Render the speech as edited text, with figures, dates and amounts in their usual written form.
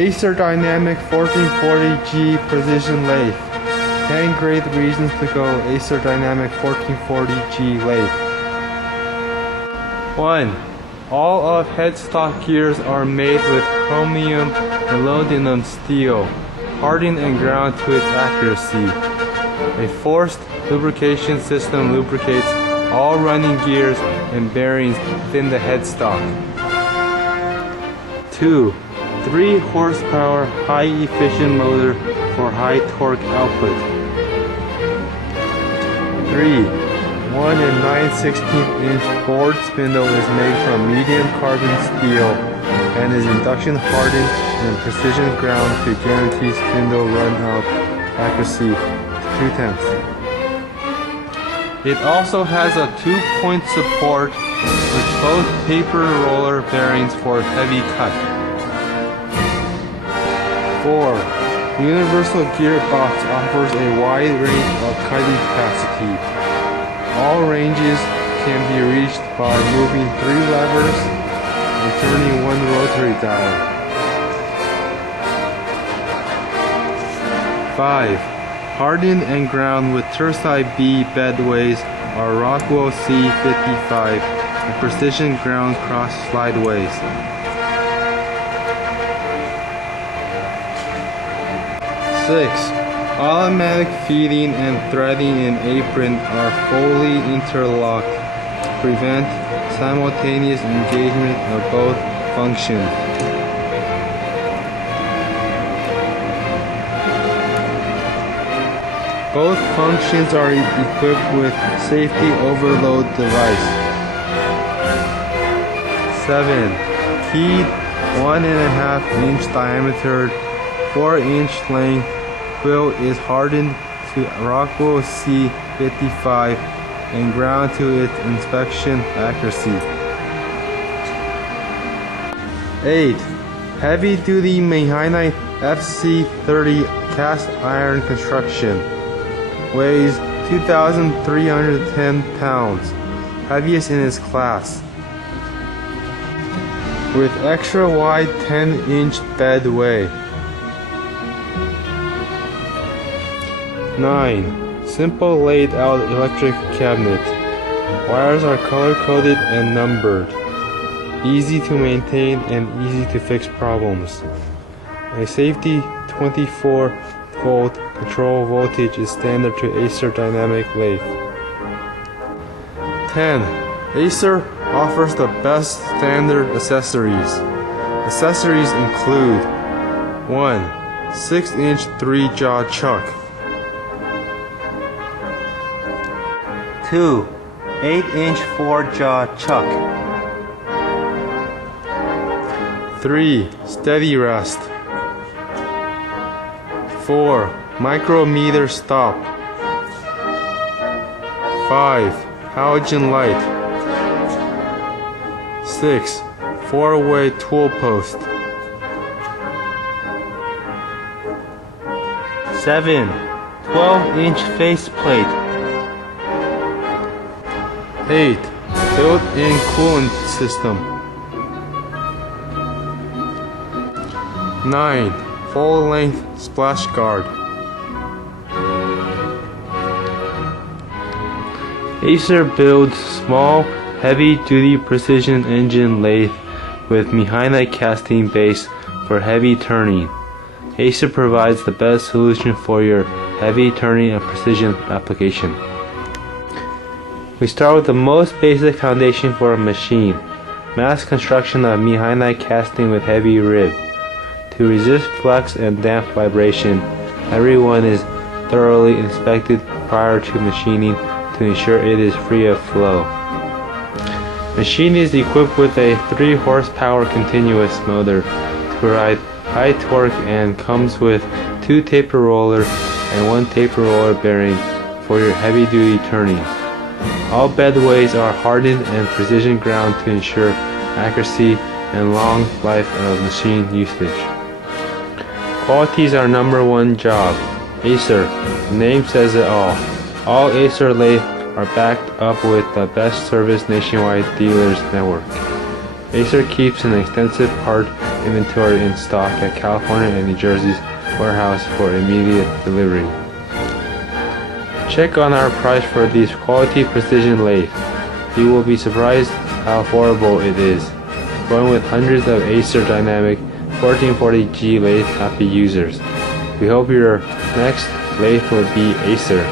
ACER Dynamic 1440G Precision Lathe. 10 great reasons to go ACER Dynamic 1440G Lathe. 1. All of headstock gears are made with chromium molybdenum steel, hardened and ground to its accuracy. A forced lubrication system lubricates all running gears and bearings within the headstock. 2. 3 horsepower high efficient motor for high torque output. 3. 1 9/16" board spindle is made from medium carbon steel and is induction hardened and precision ground to guarantee spindle run out accuracy to 2/10. It also has a 2-point support with both taper roller bearings for heavy cut. 4. The universal gearbox offers a wide range of cutting capacity. All ranges can be reached by moving 3 levers and turning 1 rotary dial. 5. Hardened and ground with Tersite B bedways are Rockwell C55 and precision ground cross slideways. 6. Automatic feeding and threading in apron are fully interlocked to prevent simultaneous engagement of both functions. Both functions are equipped with safety overload device. 7. Keyed 1.5-inch diameter, 4-inch length wheel is hardened to Rockwell C55 and ground to its inspection accuracy. 8. Heavy-duty Mehinite FC30 cast iron construction. Weighs 2,310 pounds, heaviest in its class. With extra wide 10-inch bedway. 9. Simple laid out electric cabinet. Wires are color coded and numbered. Easy to maintain and easy to fix problems. A safety 24-volt control voltage is standard to ACER Dynamic Lathe. 10. ACER offers the best standard accessories. Accessories include 1. 6-inch 3-jaw chuck. 2. 8-inch 4-jaw chuck. 3. Steady rest. 4. Micrometer stop. 5. Halogen light. 6. 4-way tool post. 7. 12-inch faceplate. 8. Built-in coolant system. 9. Full-length splash guard. ACER builds small, heavy-duty precision engine lathe with Mehinite casting base for heavy turning. ACER provides the best solution for your heavy turning and precision application. We start with the most basic foundation for a machine, mass construction of Mehinite casting with heavy rib. To resist flex and damp vibration, everyone is thoroughly inspected prior to machining to ensure it is free of flow. Machine is equipped with a 3 horsepower continuous motor to provide high torque and comes with 2 taper roller and 1 taper roller bearing for your heavy duty turning. All bedways are hardened and precision ground to ensure accuracy and long life of machine usage. Quality is our #1 job. ACER, the name says it all. All ACER lathes are backed up with the best service nationwide dealers network. ACER keeps an extensive part inventory in stock at California and New Jersey's warehouse for immediate delivery. Check on our price for these quality precision lathe. You will be surprised how affordable it is. Going with hundreds of ACER dynamic 1440G Lathe happy users. We hope your next lathe will be ACER.